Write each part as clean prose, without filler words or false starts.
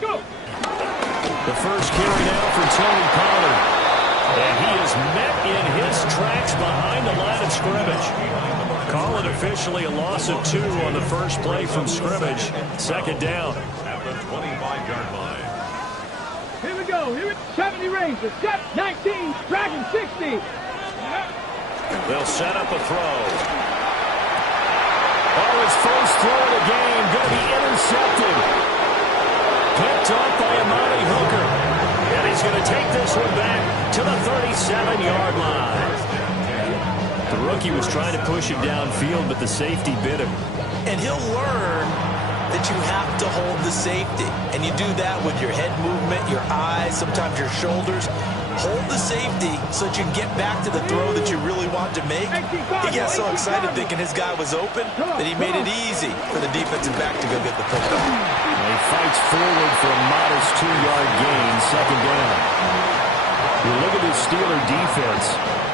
Go. The first carry now for Tony Pollard. And he is met in his tracks behind the line of scrimmage. Call it officially a loss of 2 on the first play from scrimmage. Second down. At the 25-yard line. Here we go. Here it 70 range. The step 19. Dragon 60. They'll set up a throw. Oh, his first throw of the game going to be intercepted. Picked up by Amani Hooker. And he's going to take this one back to the 37-yard line. The rookie was trying to push him downfield, but the safety bit him. And he'll learn that you have to hold the safety. And you do that with your head movement, your eyes, sometimes your shoulders. Hold the safety so that you can get back to the throw that you really want to make. He got so excited thinking his guy was open that he made it easy for the defensive back to go get the pickup. He fights forward for a modest 2-yard gain, second down. You look at this Steeler defense,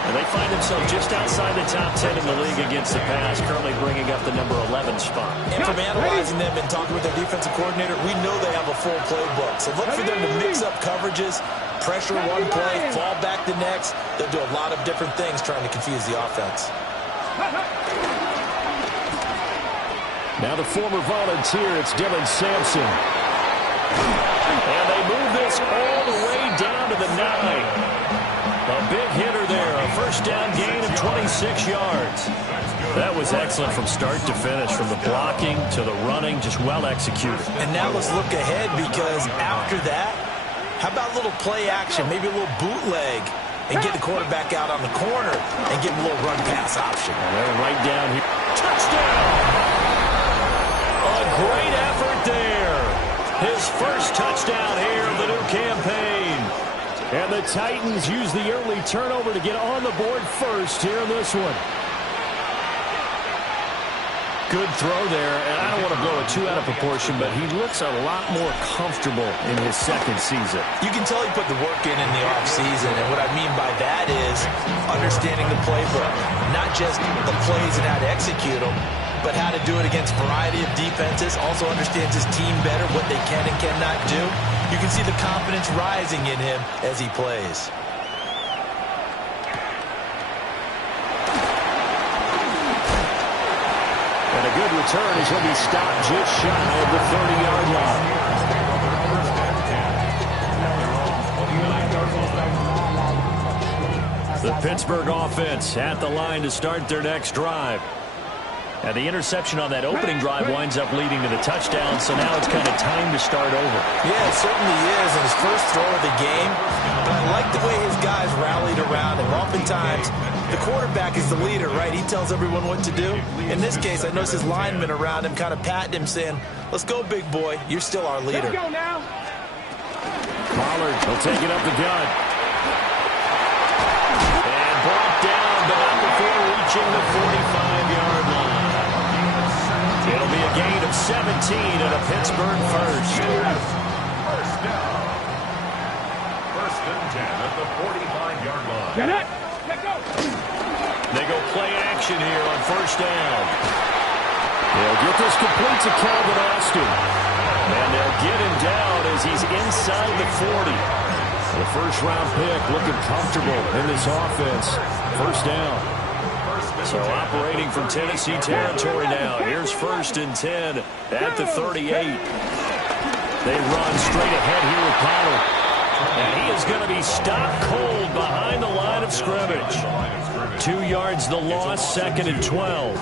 and they find themselves just outside the top 10 in the league against the pass, currently bringing up the number 11 spot. And from analyzing them and talking with their defensive coordinator, we know they have a full playbook. So look for them to mix up coverages, pressure one play, fall back the next. They'll do a lot of different things trying to confuse the offense. Now the former volunteer, it's Dylan Sampson. And they move this all the way down to the 9. A big hitter there, a first down gain of 26 yards. That was excellent from start to finish, from the blocking to the running, just well executed. And now let's look ahead, because after that, how about a little play action, maybe a little bootleg, and get the quarterback out on the corner and give him a little run pass option. And they're right down here. Touchdown! A great effort there. His first touchdown here of the new campaign. And the Titans use the early turnover to get on the board first here in this one. Good throw there, and I don't want to blow it too out of proportion, but he looks a lot more comfortable in his second season. You can tell he put the work in the offseason, and what I mean by that is understanding the playbook, not just the plays and how to execute them, but how to do it against a variety of defenses, also understands his team better, what they can and cannot do. You can see the confidence rising in him as he plays. And a good return as he'll be stopped just shy of the 30-yard line. The Pittsburgh offense at the line to start their next drive. And the interception on that opening drive winds up leading to the touchdown, so now it's kind of time to start over. Yeah, it certainly is, and his first throw of the game. But I like the way his guys rallied around him. Oftentimes, the quarterback is the leader, right? He tells everyone what to do. In this case, I noticed his linemen around him kind of patting him, saying, "Let's go, big boy. You're still our leader." Let's go now. Pollard will take it up the gut. And brought down, but not before reaching the 45-yard line. It'll be a gain of 17 and a Pittsburgh first. First down. First and 10 at the 45-yard line. Get it. Let go. They go play action here on first down. They'll get this complete to Calvin Austin. And they'll get him down as he's inside the 40. The first-round pick looking comfortable in this offense. First down. So operating from Tennessee territory now. Here's first and 10 at the 38. They run straight ahead here with Pollard. And he is going to be stopped cold behind the line of scrimmage. 2 yards the loss, second and 12.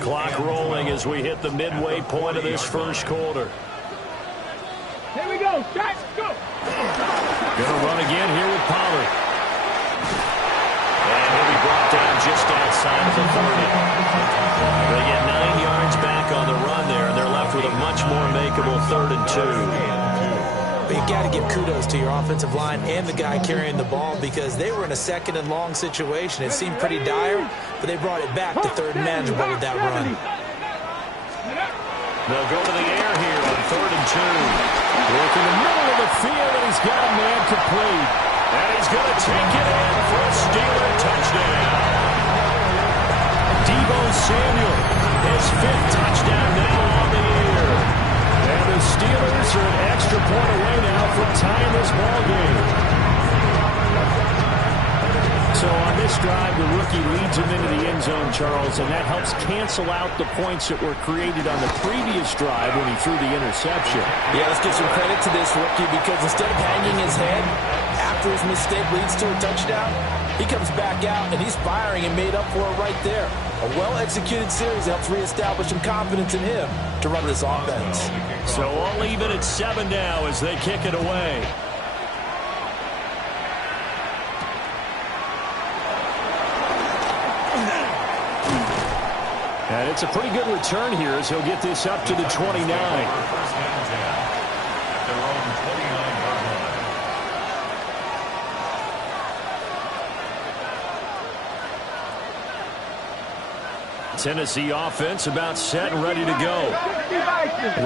Clock rolling as we hit the midway point of this first quarter. Here we go. Shot. Go. Going to run again here with Pollard. And he'll be brought down just outside of the 30. They get 9 yards back on the run there, and they're left with a much more makeable 3rd and 2. But you got to give kudos to your offensive line and the guy carrying the ball, because they were in a second and long situation. It seemed pretty dire, but they brought it back to 3rd and manageable with that run. They'll go to the air here on 3rd and 2. Work in the middle of the field, and he's got a man complete. And he's going to take it in for a Steeler touchdown. Deebo Samuel, his 5th touchdown now on the year. And the Steelers from tying this ball game. So on this drive, the rookie leads him into the end zone, Charles, and that helps cancel out the points that were created on the previous drive when he threw the interception. Yeah, let's give some credit to this rookie because instead of hanging his head after his mistake leads to a touchdown, he comes back out and he's firing and made up for it right there. A well-executed series helps reestablish some confidence in him to run this offense. So all even at 7 now as they kick it away. And it's a pretty good return here as he'll get this up to the 29. Tennessee offense about set and ready to go.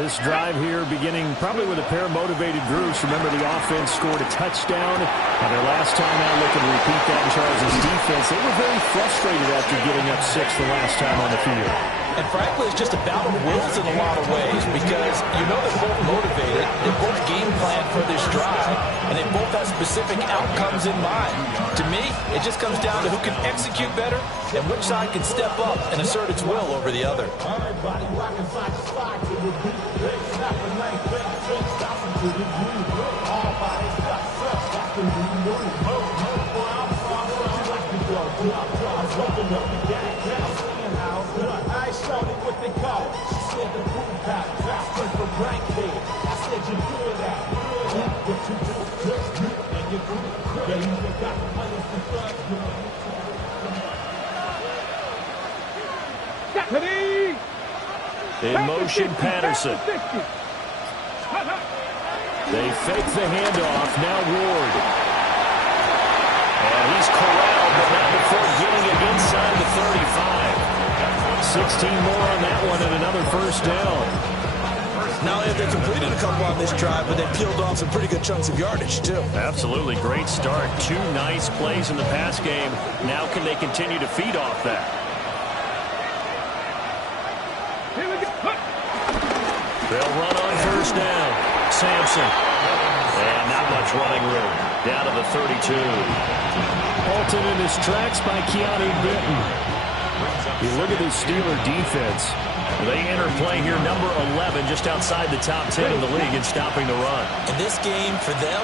This drive here beginning probably with a pair of motivated groups. Remember, the offense scored a touchdown. And their last time out, looking to repeat that in Charles' defense. They were very frustrated after giving up 6 the last time on the field. And frankly, it's just a battle of wills in a lot of ways because you know they're both motivated, they both game plan for this drive, and they both have specific outcomes in mind. To me, it just comes down to who can execute better and which side can step up and assert its will over the other. In motion, Patterson. They fake the handoff. Now Ward. And he's corralled, but not before getting it inside the 35. 16 more on that one and another first down. Not only have they completed a couple on this drive, but they peeled off some pretty good chunks of yardage, too. Absolutely. Great start. 2 nice plays in the pass game. Now can they continue to feed off that? They'll run on first down. Sampson. And not much running room. Down to the 32. Halted in his tracks by Keanu Benton. You look at the Steeler defense. They enter play here number 11, just outside the top 10 in the league in stopping the run. And this game for them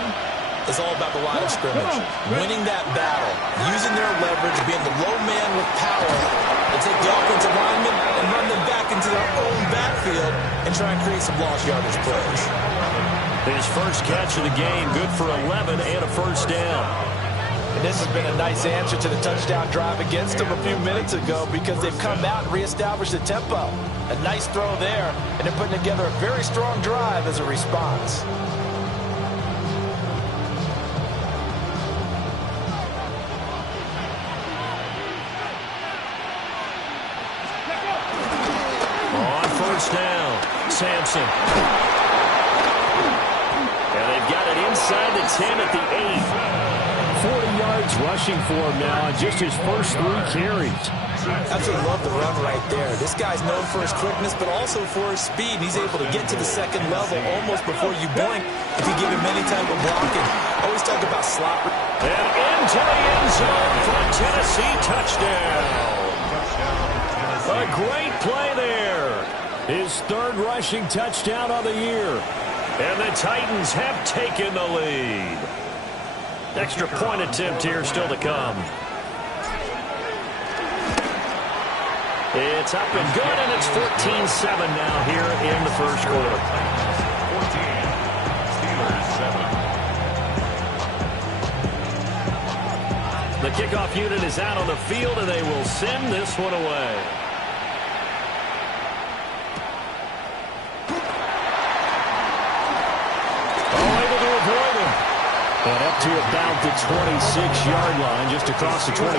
is all about the line of scrimmage. Winning that battle, using their leverage, being the low man with power, to take the offensive linemen and run them back into their own backfield and try and create some lost yardage plays. His first catch of the game, good for 11 and a first down. And this has been a nice answer to the touchdown drive against them a few minutes ago because they've come out and reestablished the tempo. A nice throw there, and they're putting together a very strong drive as a response. On first down, Sampson. And they've got it inside the 10 at the 8. 40 yards rushing for him now on just his first 3 carries. Absolutely love the run right there. This guy's known for his quickness, but also for his speed. He's able to get to the second level almost before you blink if you give him any type of blocking. Always talk about slot. And into the end zone for a Tennessee touchdown. A great play there. His 3rd rushing touchdown of the year. And the Titans have taken the lead. Extra point attempt here still to come. It's up and good, and it's 14-7 now here in the first quarter. 14, Steelers 7. The kickoff unit is out on the field, and they will send this one away. And up to about the 26-yard line, just across the 25.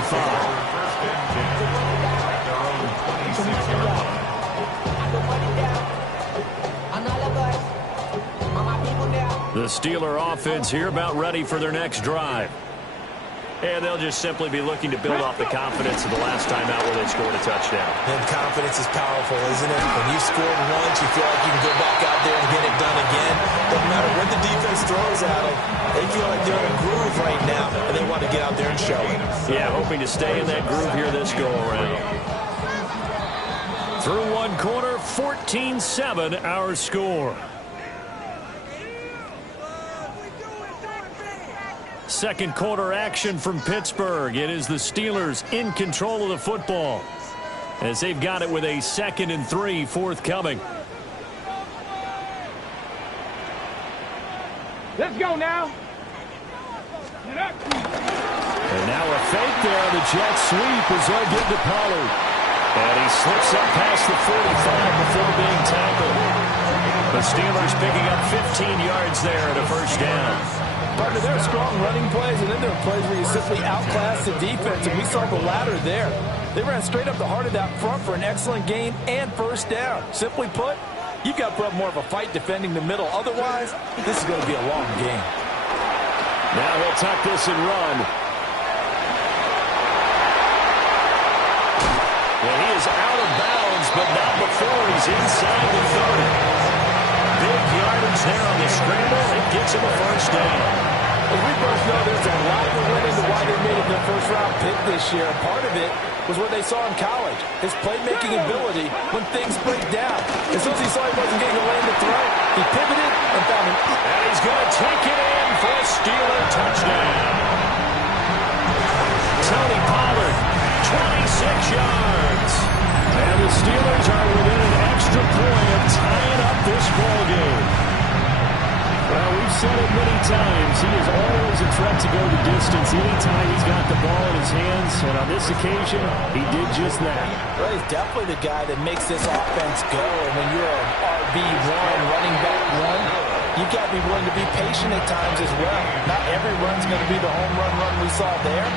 The Steeler offense here about ready for their next drive. And they'll just simply be looking to build off the confidence of the last time out where they scored a touchdown. And confidence is powerful, isn't it? When you've scored once, you feel like you can go back out there and get it done again. Doesn't matter what the defense throws at them. They feel like they're in a groove right now, and they want to get out there and show it. Yeah, hoping to stay in that groove here this go-around. Through one quarter, 14-7 our score. Second quarter action from Pittsburgh. It is the Steelers in control of the football as they've got it with a 2nd and 3 forthcoming. Let's go now. And now a fake there on the jet sweep as they'll get to Pollard. And he slips up past the 45 before being tackled. The Steelers picking up 15 yards there at a first down. Partner, there are strong running plays, and then there are plays where you simply outclass the defense, and we saw the latter there. They ran straight up the heart of that front for an excellent gain and first down. Simply put, you've got to put up more of a fight defending the middle. Otherwise, this is going to be a long game. Now he'll tuck this and run. And he is out of bounds, but not before he's inside the 30. Big yardage there on the scramble. It gets him a first down. As we both know, there's a lot that went into why they made it their first-round pick this year. Part of it was what they saw in college, his playmaking ability when things break down. As soon as he saw he wasn't getting a lane to throw, he pivoted and found an... And he's going to take it in for a Steeler touchdown. Tony Pollard, 26 yards. And the Steelers are within an extra point of tying up this ball game. Well, we've said it many times. He is always a threat to go the distance anytime he's got the ball in his hands. And on this occasion, he did just that. Well, he's definitely the guy that makes this offense go. And when you're an RB1, running back one, you've got to be willing to be patient at times as well. Not every run's going to be the home run we saw there.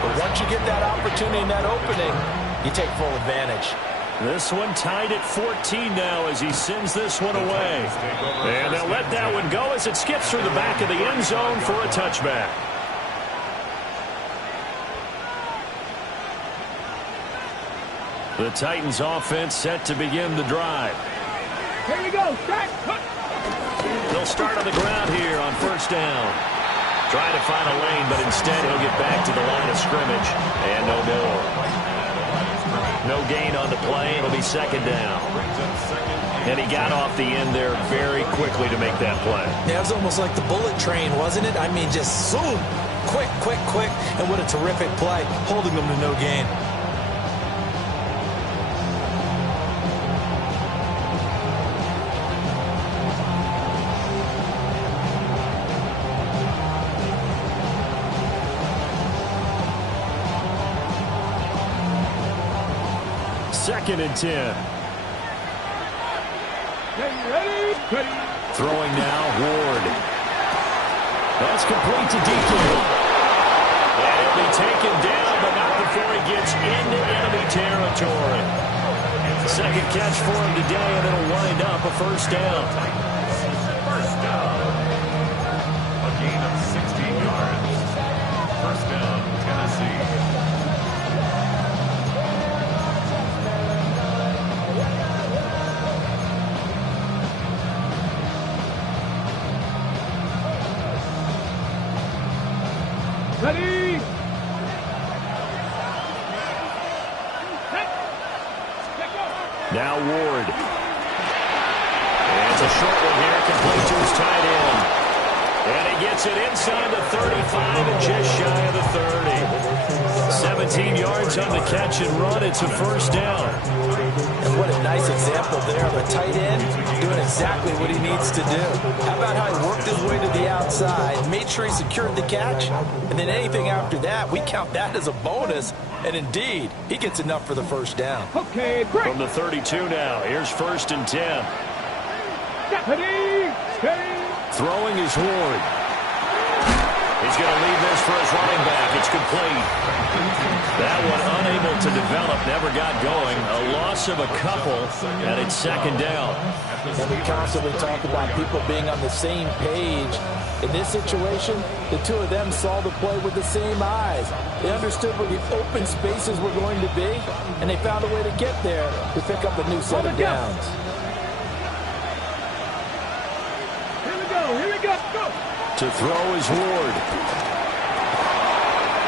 But once you get that opportunity and that opening, you take full advantage. This one tied at 14 now as he sends this one away. And they'll let that one go as it skips through the back of the end zone for a touchback. The Titans offense set to begin the drive. Here we go. They'll start on the ground here on first down. Trying to find a lane, but instead he'll get back to the line of scrimmage. And no more. No gain on the play. It'll be second down. And he got off the end there very quickly to make that play. Yeah, it was almost like the bullet train, wasn't it? I mean, just zoom. Quick, quick, quick. And what a terrific play, holding them to no gain. Second and 10. Ready? Throwing now, Ward. That's complete to DK. And he'll be taken down, but not before he gets into enemy territory. Second catch for him today, and it'll wind up a first down. First down. A gain of 16 yards. First down, Tennessee. Ready? Now Ward. And it's a short one here, complete to his tight end. And he gets it inside the 35 and just shy of the 30. 17 yards on the catch and run. It's a first down. And what a nice example there of a tight end doing exactly what he needs to do. How about how he worked his way to the outside, made sure he secured the catch, and then anything after that, we count that as a bonus. And indeed, he gets enough for the first down. Okay, great. From the 32 now, here's first and 10. Ready? Throwing is Ward. He's going to leave this for his running back. It's complete. That one unable to develop, never got going. A loss of a couple, and it's second down. And we constantly talk about people being on the same page. In this situation, the two of them saw the play with the same eyes. They understood where the open spaces were going to be, and they found a way to get there to pick up a new set of downs. Here we go. Go. To throw is Ward.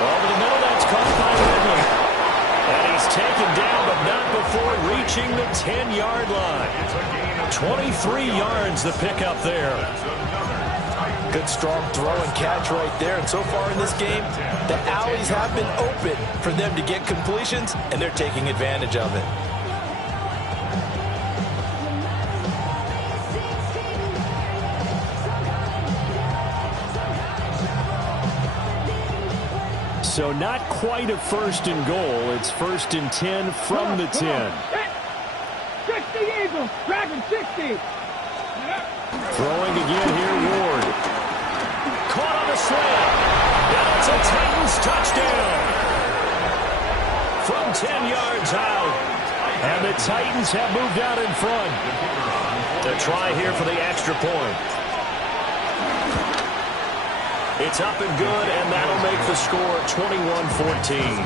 Over the middle, that's caught by Ridley. And he's taken down, but not before reaching the 10-yard line. 23 yards the pickup there. Good, strong throw and catch right there. And so far in this game, the alleys have been open for them to get completions, and they're taking advantage of it. So not quite a 1st and goal. It's 1st and 10 from the 10. 60 Eagles, Dragon 60. Throwing again here, Ward. Caught on the slant. And it's a Titans touchdown. From 10 yards out. And the Titans have moved out in front. To try here for the extra point. It's up and good, and that'll make the score 21-14.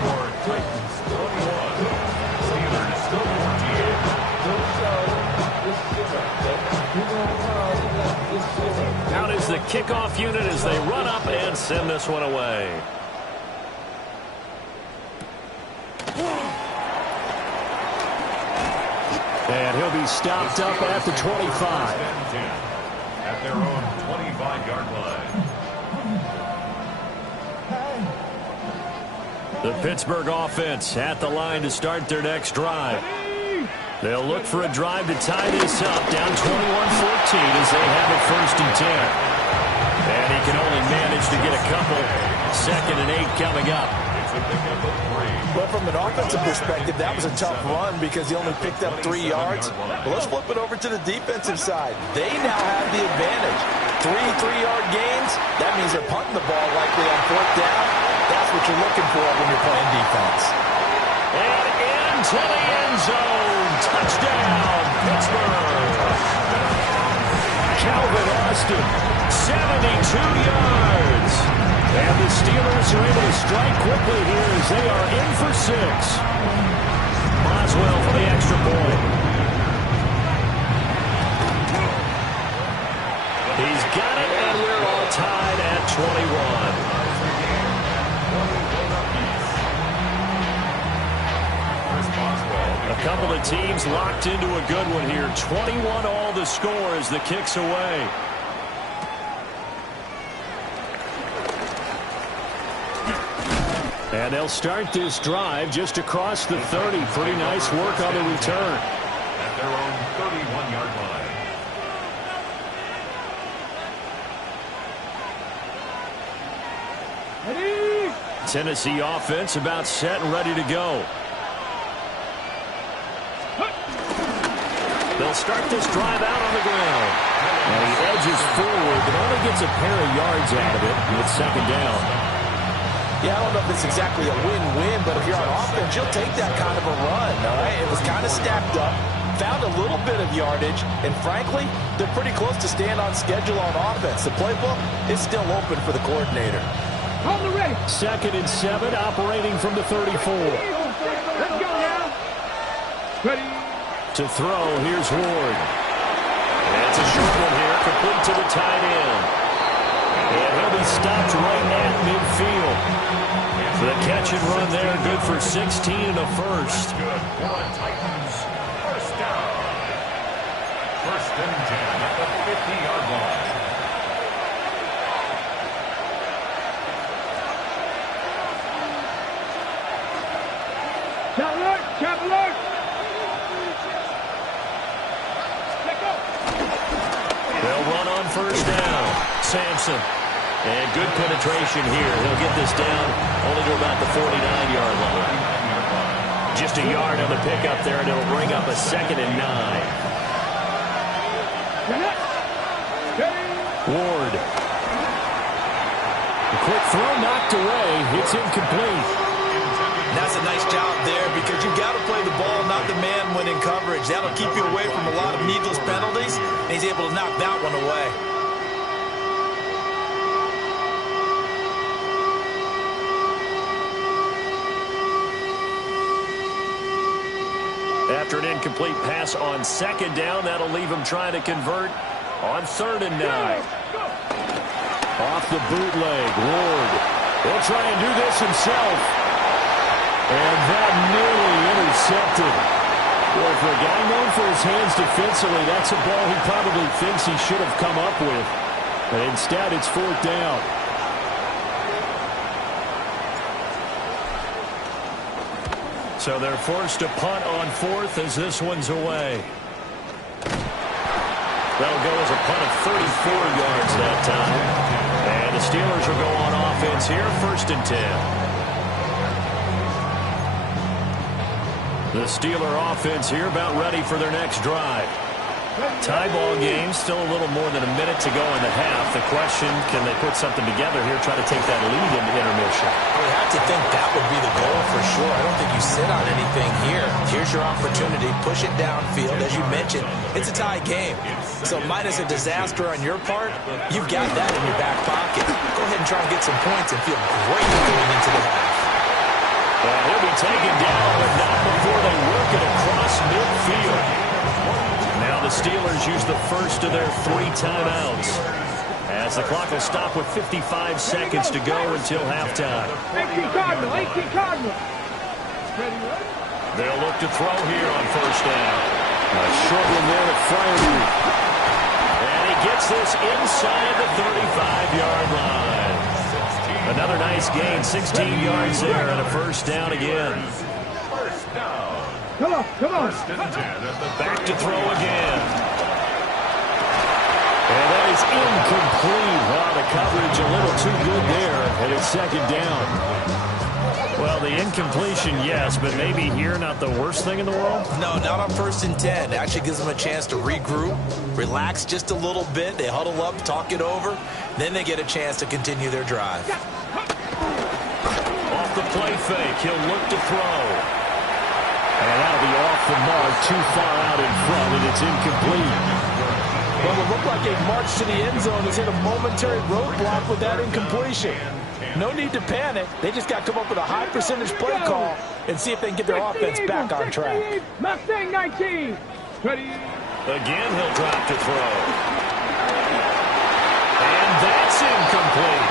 Out is the kickoff unit as they run up and send this one away. And he'll be stopped up at the 25. At their own 25-yard line. The Pittsburgh offense at the line to start their next drive. They'll look for a drive to tie this up, down 21-14 as they have it 1st and 10. And he can only manage to get a couple. 2nd and 8 coming up. But from an offensive perspective, that was a tough run because he only picked up 3 yards. But let's flip it over to the defensive side. They now have the advantage. 3 3-yard gains, that means they're punting the ball likely on 4th down. That's what you're looking for when you're playing defense. And into the end zone. Touchdown, Pittsburgh. Calvin Austin, 72 yards. And the Steelers are able to strike quickly here as they are in for 6. Boswell for the extra point. He's got it, and we're all tied at 21. A couple of teams locked into a good one here. 21 all the score as the kick's away. And they'll start this drive just across the 30. Pretty nice work on the return. At their own 31-yard line. Ready? Tennessee offense about set and ready to go. They'll start this drive out on the ground. And he edges forward, but only gets a pair of yards out of it with 2nd down. Yeah, I don't know if it's exactly a win-win, but if you're on offense, you'll take that kind of a run, all right? It was kind of stacked up, found a little bit of yardage, and frankly, they're pretty close to staying on schedule on offense. The playbook is still open for the coordinator. On the ready. 2nd and 7, operating from the 34. Let's go now. Ready. To throw, here's Ward. And it's a short one here, complete to the tight end. And he'll be stopped right at midfield. For the catch and run there, good for 16 and a 1st. Good for the Titans. 1st down. 1st and 10 at the 50-yard line. Chop alert, chop alert. They'll run on 1st down. Sampson. And good penetration here. He'll get this down only to about the 49-yard line. Just a yard on the pickup there, and it'll bring up a 2nd and 9. Ward. A quick throw knocked away. It's incomplete. That's a nice job there because you got to play the ball, not the man when in coverage. That'll keep you away from a lot of needless penalties, and he's able to knock that one away. After an incomplete pass on 2nd down, that'll leave him trying to convert on 3rd and 9. Off the bootleg, Ward will try and do this himself. And that nearly intercepted. Well, for a guy known for his hands defensively, that's a ball he probably thinks he should have come up with. But instead, it's 4th down. So they're forced to punt on 4th as this one's away. That'll go as a punt of 34 yards that time. And the Steelers will go on offense here, 1st and 10. The Steeler offense here about ready for their next drive. Tie ball game, still a little more than a minute to go in the half. The question, can they put something together here, try to take that lead into intermission? I would have to think that would be the goal for sure. I don't think you sit on anything here. Here's your opportunity. Push it downfield. As you mentioned, it's a tie game. So minus a disaster on your part, you've got that in your back pocket. Go ahead and try and get some points and feel great going into the half. Well, he'll be taken down, but not before they work it across midfield. Now the Steelers use the first of their 3 timeouts, as the clock will stop with 55 seconds to go until halftime. 18 Cardinal. They'll look to throw here on 1st down. A short one there at Fryermuth. And he gets this inside the 35-yard line. Another nice gain, 16 yards there, and a 1st down again. Come on. Back to throw again. And that is incomplete. Wow, the coverage a little too good there, and it's 2nd down. Well, the incompletion, yes, but maybe here not the worst thing in the world? No, not on 1st and 10. It actually gives them a chance to regroup, relax just a little bit. They huddle up, talk it over. Then they get a chance to continue their drive. Off the play fake, he'll look to throw. And that'll be off the mark, too far out in front, and it's incomplete. Well, it looked like a march to the end zone has hit a momentary roadblock with that incompletion. No need to panic. They just got to come up with a high percentage play call and see if they can get their offense back on track. Mustang 19. Ready. Again, he'll drop to throw. And that's incomplete.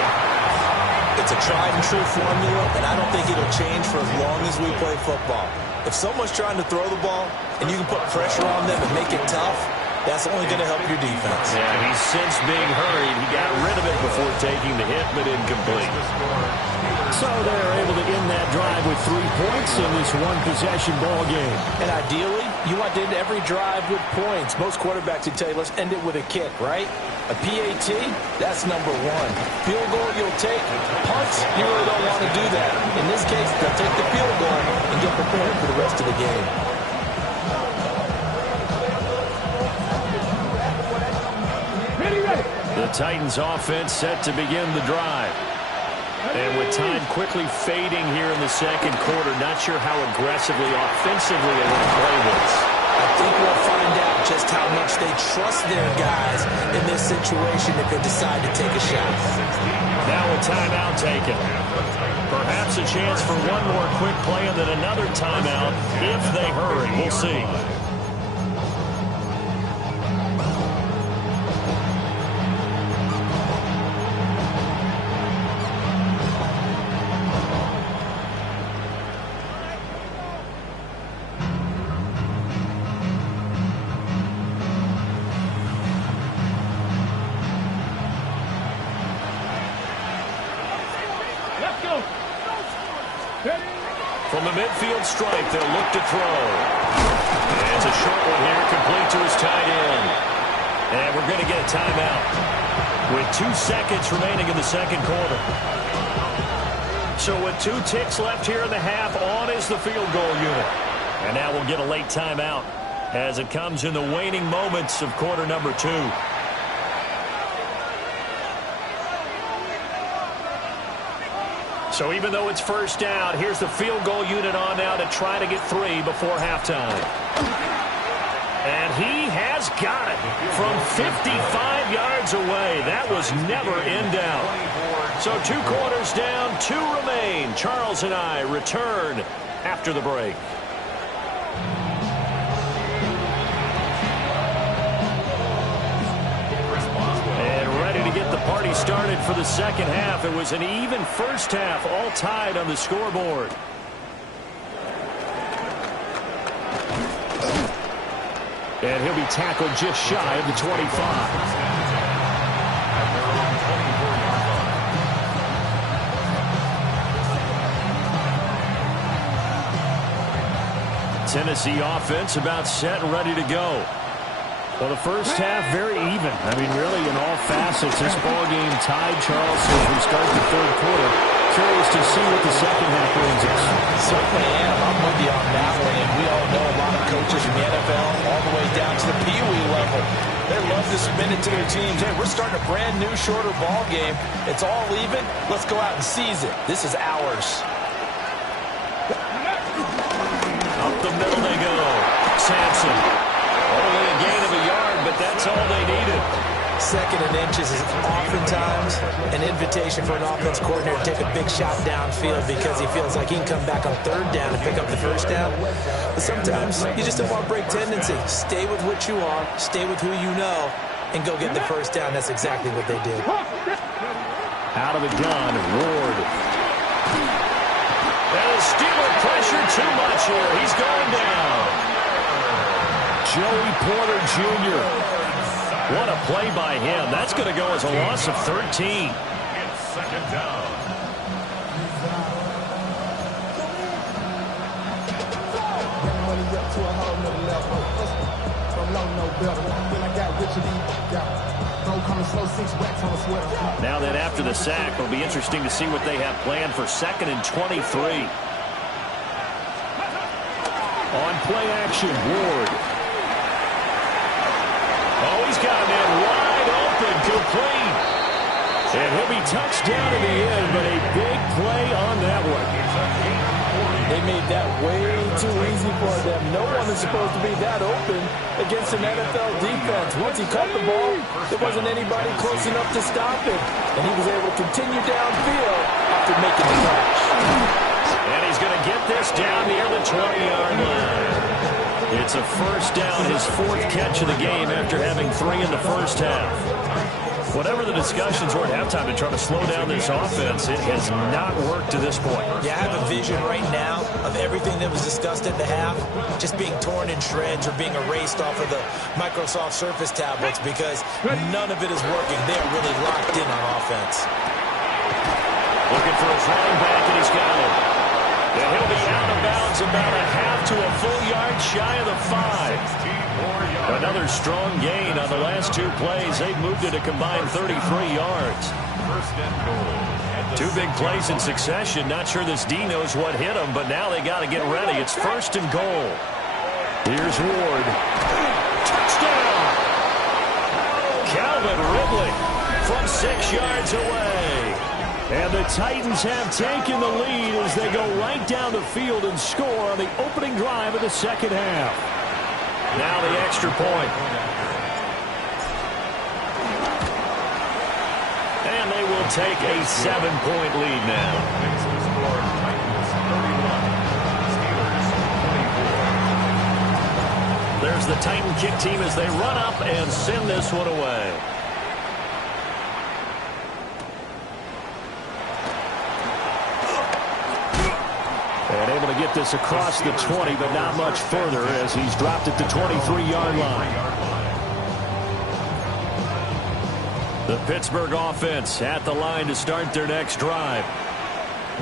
It's a tried and true formula, and I don't think it'll change for as long as we play football. If someone's trying to throw the ball and you can put pressure on them and make it tough, that's only going to help your defense. Yeah, he's since being hurried. He got rid of it before taking the hit, but incomplete. So they're able to end that drive with 3 points in this one-possession ball game. And ideally, you want to end every drive with points. Most quarterbacks would tell you, let's end it with a kick, right? A PAT, that's number 1. Field goal you'll take. Punts, you really don't want to do that. In this case, they'll take the field goal and get prepared for the rest of the game. The Titans offense set to begin the drive. And with time quickly fading here in the second quarter, not sure how aggressively, offensively they will play this. I think we'll find out just how much they trust their guys in this situation if they decide to take a shot. Now a timeout taken. Perhaps a chance for one more quick play and then another timeout if they hurry. We'll see. From the midfield stripe, they'll look to throw. And it's a short one here, complete to his tight end. And we're going to get a timeout with 2 seconds remaining in the second quarter. So with 2 ticks left here in the half, on is the field goal unit. And now we'll get a late timeout as it comes in the waning moments of quarter number 2. So even though it's first down, here's the field goal unit on now to try to get 3 before halftime. And he has got it from 55 yards away. That was never in doubt. So 2 quarters down, 2 remain. Charles and I return after the break. And ready to get the party we started for the second half. It was an even first half, all tied on the scoreboard. And he'll be tackled just shy of the 25. Tennessee offense about set and ready to go. Well, the first half, very even. I mean, really, in all facets, this ball game tied, Charles, as we start the third quarter. Curious to see what the second half brings us. Certainly am. I'm with you on that one. And we all know a lot of coaches from the NFL all the way down to the Pee Wee level. They love to submit it to their teams. Hey, we're starting a brand new, shorter ball game. It's all even. Let's go out and seize it. This is ours. Up the middle they go. Sampson. Only a gain of a yard, but that's all they needed. Second and inches is oftentimes an invitation for an offense coordinator to take a big shot downfield because he feels like he can come back on third down and pick up the first down. But sometimes you just don't want to break tendency. Stay with what you are, stay with who you know, and go get the first down. That's exactly what they did. Out of the gun, Ward. And the Steeler pressure too much here. He's going down. Joey Porter Jr. What a play by him. That's going to go as a loss of 13. It's second down. Now then, after the sack, it'll be interesting to see what they have planned for 2nd and 23. On play action, Ward. Oh, he's got a man wide open, complete. And he'll be touched down in the end, but a big play on that one. They made that way too easy for them. No one is supposed to be that open against an NFL defense. Once he caught the ball, there wasn't anybody close enough to stop him. And he was able to continue downfield after making the catch. And he's going to get this down near the 20-yard line. It's a first down, his 4th catch of the game after having 3 in the first half. Whatever the discussions were at halftime to try to slow down this offense, it has not worked to this point. Yeah, I have a vision right now of everything that was discussed at the half just being torn in shreds or being erased off of the Microsoft Surface tablets because none of it is working. They are really locked in on offense. Looking for his running back, and he's got it. And he'll be out of bounds about a half to a full yard shy of the 5. Another strong gain on the last 2 plays. They've moved it a combined 33 yards. First and goal. 2 big plays in succession. Not sure this D knows what hit him, but now they got to get ready. It's 1st and goal. Here's Ward. Touchdown! Calvin Ridley from 6 yards away. And the Titans have taken the lead as they go right down the field and score on the opening drive of the second half. Now the extra point. And they will take a 7-point lead now. There's the Titan kick team as they run up and send this one away. And able to get this across the 20, but not much further as he's dropped at the 23-yard line. The Pittsburgh offense at the line to start their next drive.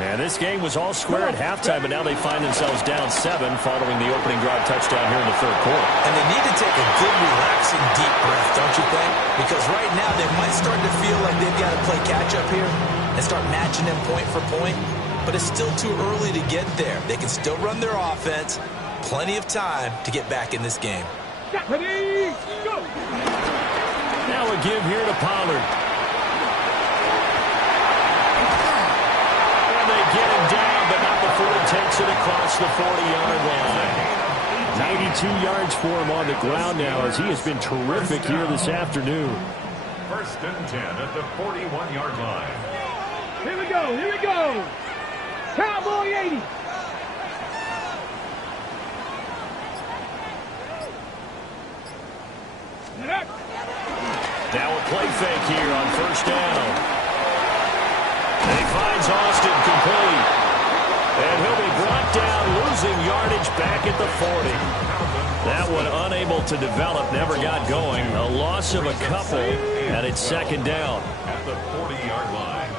And this game was all square at halftime, but now they find themselves down 7 following the opening drive touchdown here in the third quarter. And they need to take a good, relaxing, deep breath, don't you think? Because right now they might start to feel like they've got to play catch-up here and start matching them point for point. But it's still too early to get there. They can still run their offense. Plenty of time to get back in this game. Ready, go! Now a give here to Pollard. And they get him down, but not before he takes it across the 40-yard line. 92 yards for him on the ground now as he has been terrific here this afternoon. 1st and 10 at the 41-yard line. Here we go, here we go! Cowboy 80. Now a play fake here on 1st down. yardage back at the 40. That one unable to develop, never got going. A loss of a couple, and it's second down. At the 40-yard line.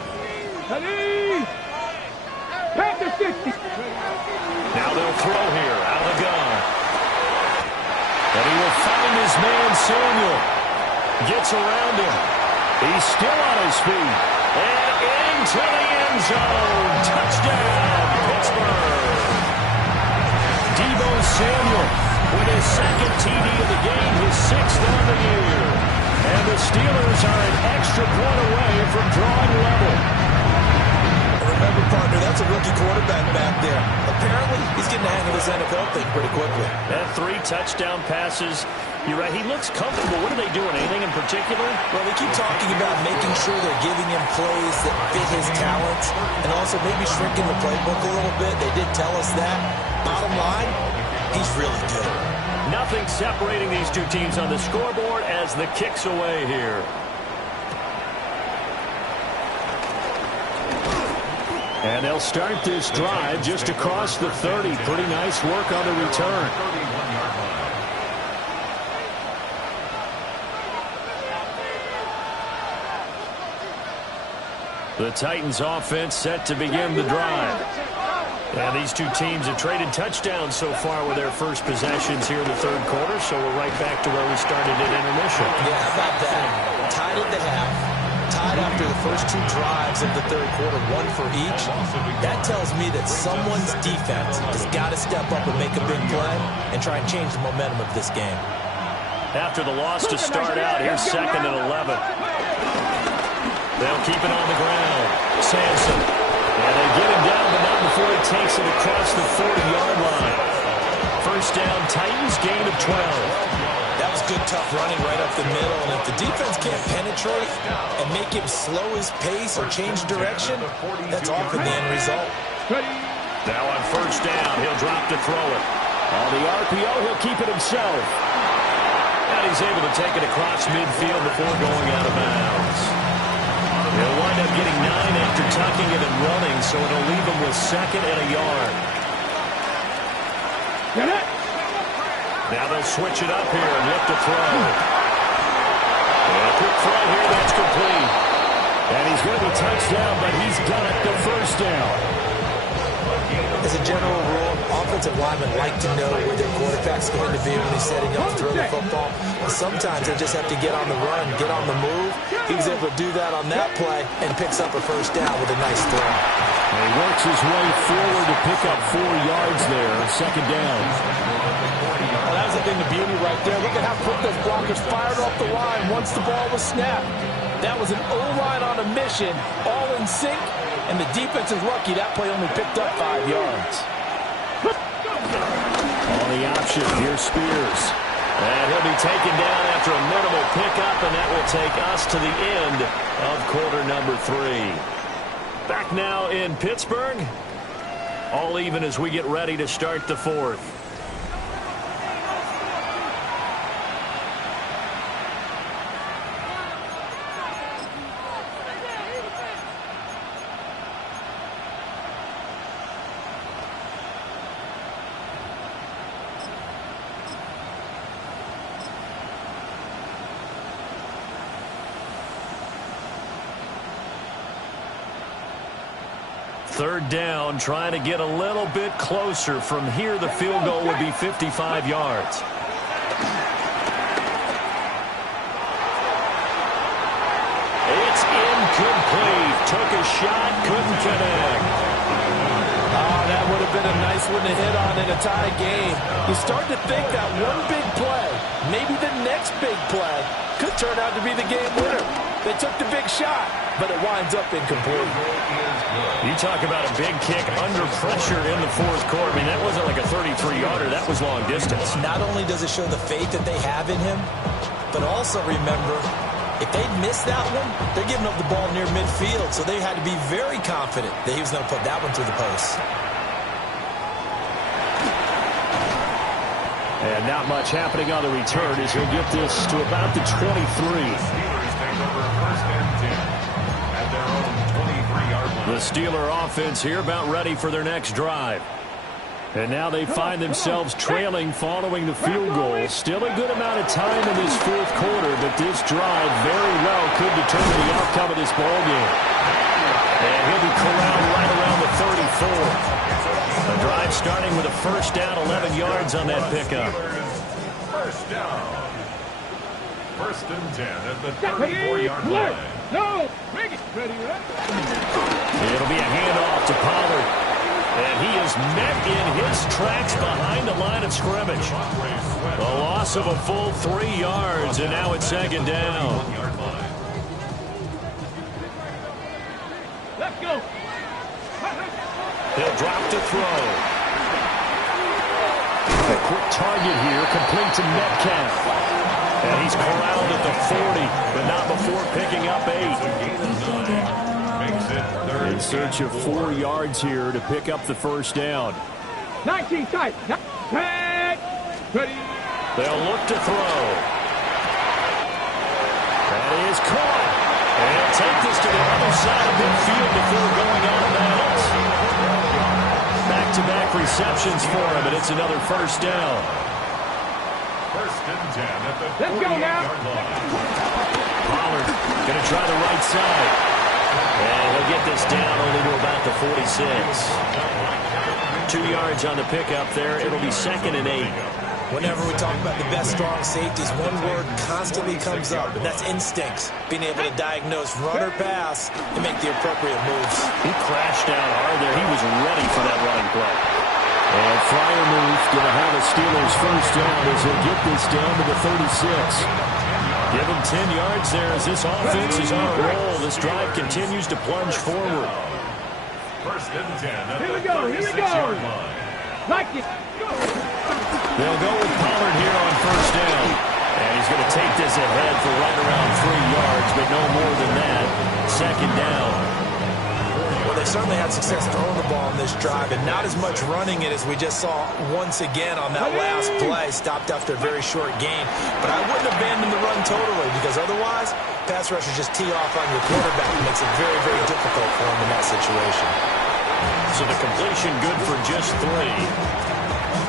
Ready? Back to 60. Now they'll throw here, out of the gun. And he will find his man, Samuel. Gets around him. He's still on his feet. And into the end zone. Touchdown, Pittsburgh. Deebo Samuel with his second TD of the game, his 6th on the year. And the Steelers are an extra point away from drawing level. Remember, partner, that's a rookie quarterback back there. Apparently, he's getting the hang of this NFL thing pretty quickly. That 3 touchdown passes. You're right, he looks comfortable. What are they doing? Anything in particular? Well, they keep talking about making sure they're giving him plays that fit his talents and also maybe shrinking the playbook a little bit. They did tell us that. Bottom line, he's really good. Nothing separating these two teams on the scoreboard as the kick's away here. And they'll start this drive just across the 30. Pretty nice work on the return. 31-yard line. The Titans offense set to begin the drive. And these two teams have traded touchdowns so far with their first possessions here in the third quarter, so we're right back to where we started at intermission. Yeah, how about that? Tied at the half. Tied after the first 2 drives of the third quarter, 1 for each. That tells me that someone's defense has got to step up and make a big play and try and change the momentum of this game. After the loss to start out, here's 2nd and 11. They'll keep it on the ground. Sampson. And they get him down, but not before he takes it across the 40-yard line. First down, Titans, gain of 12. That was good, tough running right up the middle. And if the defense can't penetrate and make him slow his pace or change direction, that's often the end result. Now on first down, he'll drop to throw it. On the RPO, he'll keep it himself. And he's able to take it across midfield before going out of bounds. He'll wind up getting 9 after tucking it and running, so it'll leave him with 2nd and a yard. Get it. Now they'll switch it up here and look to throw. And a quick throw here, that's complete. And he's going to be touched down, but he's got the first down. As a general rule, offensive linemen like to know where their quarterback's going to be when he's setting up to throw the football. And sometimes they just have to get on the run, get on the move. He was able to do that on that play and picks up a first down with a nice throw. And he works his way forward to pick up 4 yards there, 2nd down. Well, that was the thing, the beauty right there. Look at how quick those blockers fired off the line once the ball was snapped. That was an O-line on a mission, all in sync, and the defense is lucky that play only picked up 5 yards. On the option, here's Spears. And he'll be taken down after a minimal pickup, and that will take us to the end of quarter number 3. Back now in Pittsburgh. All even as we get ready to start the 4th. Third down, trying to get a little bit closer. From here, the field goal would be 55 yards. It's incomplete. Took a shot, couldn't connect. Oh, that would have been a nice one to hit on in a tie game. You start to think that one big play, maybe the next big play, could turn out to be the game winner. They took the big shot, but it winds up incomplete. You talk about a big kick under pressure in the 4th quarter. I mean, that wasn't like a 33-yarder. That was long distance. Not only does it show the faith that they have in him, but also remember, if they'd missed that one, they're giving up the ball near midfield, so they had to be very confident that he was going to put that one through the post. And not much happening on the return as he'll get this to about the 23. Steelers take over 1st and 10 at their own 23-yard line. The Steeler offense here about ready for their next drive. And now they find themselves trailing following the field goal. Still a good amount of time in this fourth quarter, but this drive very well could determine the outcome of this ballgame. And he'll be corralled right around the 34. The drive starting with a first down, 11 yards on that pickup. First down. First and 10 at the 34-yard line. No, bring it. Ready, right? It'll be a handoff to Pollard. And he is met in his tracks behind the line of scrimmage. A loss of a full 3 yards, and now it's second down. Let's go. He'll drop to throw. A quick target here, complete to Metcalf. And he's corralled at the 40, but not before picking up 8. In search of 4 yards here to pick up the first down. 19 tight. Ready. They'll look to throw. That is caught. And he'll take this to the other side of midfield before going out of bounds. Back-to-back receptions for him, and it's another first down. First and 10 at the 48-yard line. Pollard going to try the right side. And he'll get this down only to about the 46. 2 yards on the pickup there. It'll be second and 8. Whenever we talk about the best strong safeties, one word constantly comes up, and that's instincts. Being able to diagnose run or pass and make the appropriate moves. He crashed down hard there. He was ready for that running play. And Freiermuth going to have a Steelers first down as he'll get this down to the 36. Give him 10 yards there as this offense is on a roll. This drive continues to plunge forward. First and 10 at Here we the go. Here we 36-yard go. line. Like it. They'll go with Pollard here on first down. And he's going to take this ahead for right around 3 yards, but no more than that. Second down. Well, they certainly had success throwing the ball on this drive, and not as much running it as we just saw once again on that last play. Stopped after a very short gain. But I wouldn't abandon the run totally, because otherwise, pass rushers just tee off on your quarterback. It makes it very, very difficult for him in that situation. So the completion good for just 3.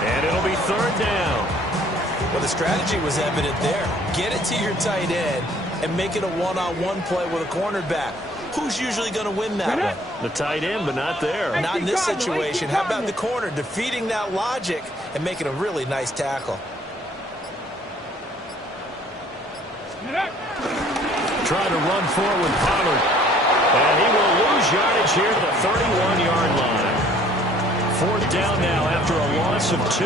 And it'll be third down. Well, the strategy was evident there. Get it to your tight end and make it a one-on-one play with a cornerback. Who's usually going to win that one? The tight end, but not there. Not in this situation. How about the corner defeating that logic and making a really nice tackle? Trying to run forward, Pollard. And he will lose yardage here to the 31-yard line. Fourth down now after a loss of 2.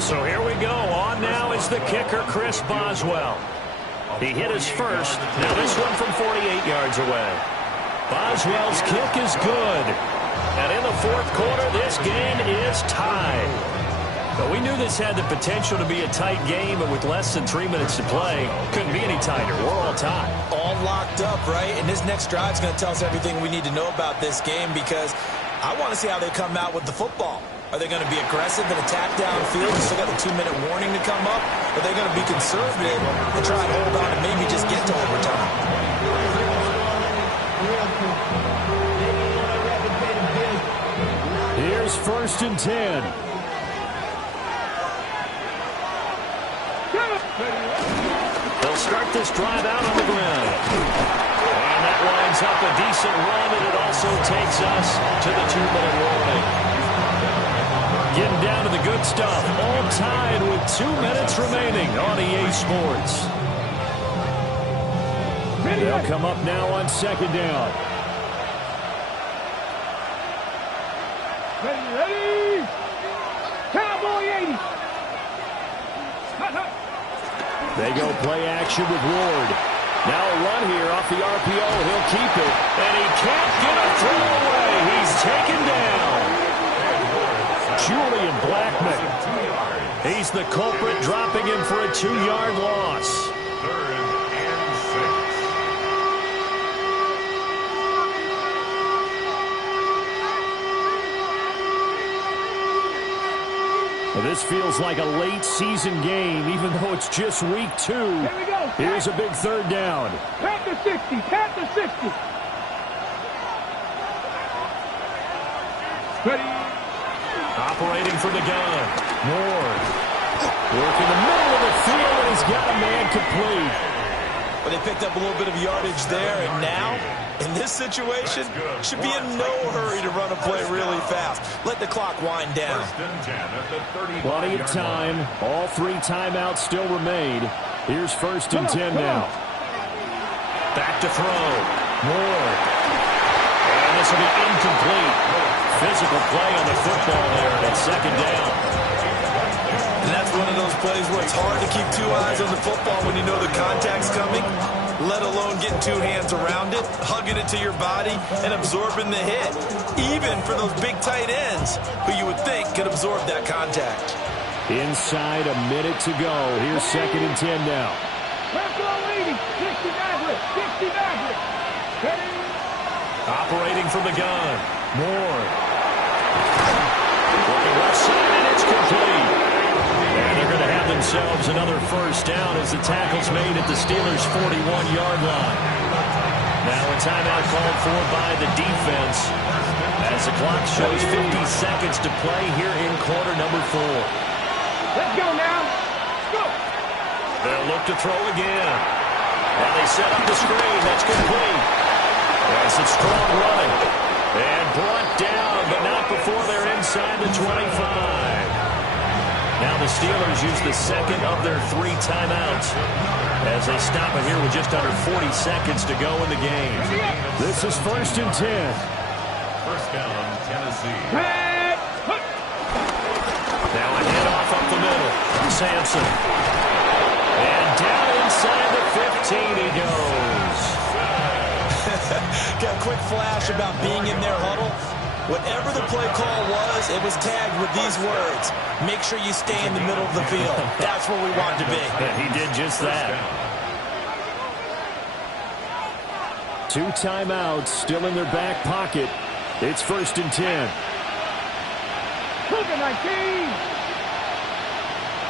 So here we go. On now is the kicker, Chris Boswell. He hit his first. Now this one from 48 yards away. Boswell's kick is good. And in the fourth quarter, this game is tied. But we knew this had the potential to be a tight game, but with less than 3 minutes to play, couldn't be any tighter. We're all tied. All locked up, right? And this next drive is going to tell us everything we need to know about this game, because I want to see how they come out with the football. Are they going to be aggressive and attack downfield? They still got the 2-minute warning to come up. Are they going to be conservative and try and hold on and maybe just get to overtime? Here's first and 10. They'll start this drive out on the ground. And that lines up a decent run, and it also takes us to the 2-minute warning. Getting down to the good stuff. All tied with 2 minutes remaining on EA Sports. They'll come up now on second down. Ready. Cowboy 80. They go play action with Ward. Now a run here off the RPO. He'll keep it. And he can't get a throw away. He's taken down. Julian Blackman. He's the culprit, dropping him for a 2-yard loss. Third and 6. Well, this feels like a late season game, even though it's just week 2. Here we go. Here's a big third down. Panther 60. Panther 60. Operating from the gun. Moore. Working the middle of the field, and he's got a man complete. But they picked up a little bit of yardage there, and now, in this situation, should be in no hurry to run a play really fast. Let the clock wind down. Plenty of time. All 3 timeouts still remain. Here's 1st and 10 now. Back to throw. Moore. And this will be incomplete. Physical play on the football there, and it's 2nd down. And that's one of those plays where it's hard to keep 2 eyes on the football when you know the contact's coming, let alone getting 2 hands around it, hugging it to your body, and absorbing the hit, even for those big tight ends who you would think could absorb that contact. Inside a minute to go. Here's 2nd and 10 now. leading. 60 Maverick. 60 Maverick. Operating from the gun. Moore. Looking left side, and it's complete. And they're going to have themselves another 1st down as the tackle's made at the Steelers' 41-yard line. Now a timeout called for by the defense as the clock shows 50 seconds to play here in quarter number 4. Let's go now. Let's go. They'll look to throw again. And they set up the screen. That's complete. That's a strong running. And brought down, but not before they're inside the 25. Now the Steelers use the 2nd of their 3 timeouts as they stop it here with just under 40 seconds to go in the game. This is 1st and 10. 1st down, Tennessee. Now a handoff up the middle. Sampson. And down inside the 15 he goes. Got a quick flash about being in their huddle. Whatever the play call was, it was tagged with these words. Make sure you stay in the middle of the field. That's where we want to be. And he did just that. 2 timeouts still in their back pocket. It's 1st and 10. Cougar 19.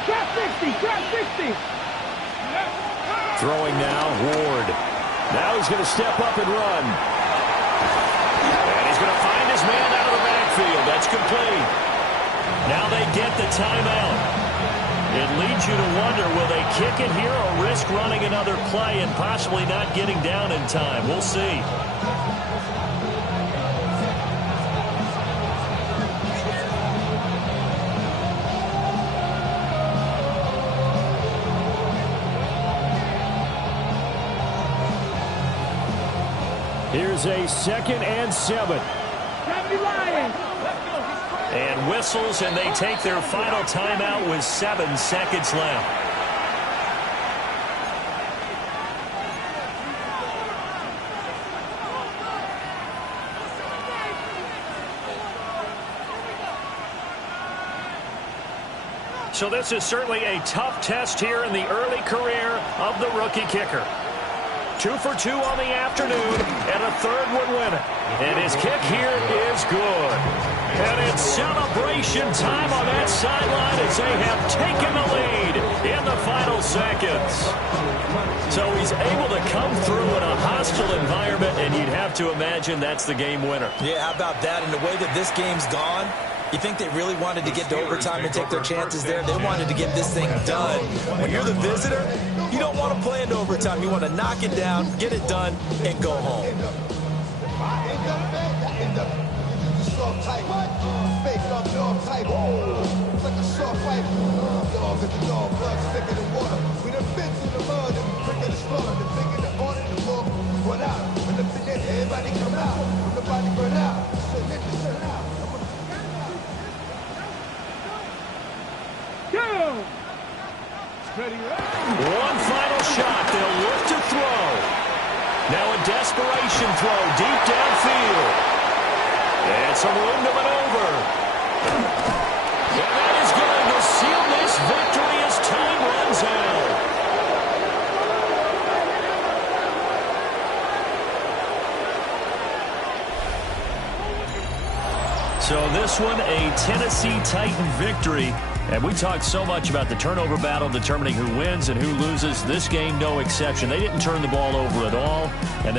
Trap 60. Trap 60. Throwing now, Ward. Now he's going to step up and run. And he's going to find his man out of the backfield. That's complete. Now they get the timeout. It leads you to wonder, will they kick it here or risk running another play and possibly not getting down in time? We'll see. Here's a 2nd and 7. And whistles, and they take their final timeout with 7 seconds left. So this is certainly a tough test here in the early career of the rookie kicker. 2 for 2 on the afternoon, and a 3rd would win it. And his kick here is good. And it's celebration time on that sideline as they have taken the lead in the final seconds. So he's able to come through in a hostile environment, and you'd have to imagine that's the game winner. Yeah, how about that? And the way that this game's gone, you think they really wanted to get to overtime and take their chances there? They wanted to get this thing done. When you're the visitor, you don't want to play into overtime. You want to knock it down, get it done, and go home. One final shot. They'll look to throw. Now a desperation throw deep downfield. And some room to maneuver. And that is going to seal this victory as time runs out. So this one, a Tennessee Titan victory. And we talked so much about the turnover battle determining who wins and who loses. This game, no exception. They didn't turn the ball over at all. And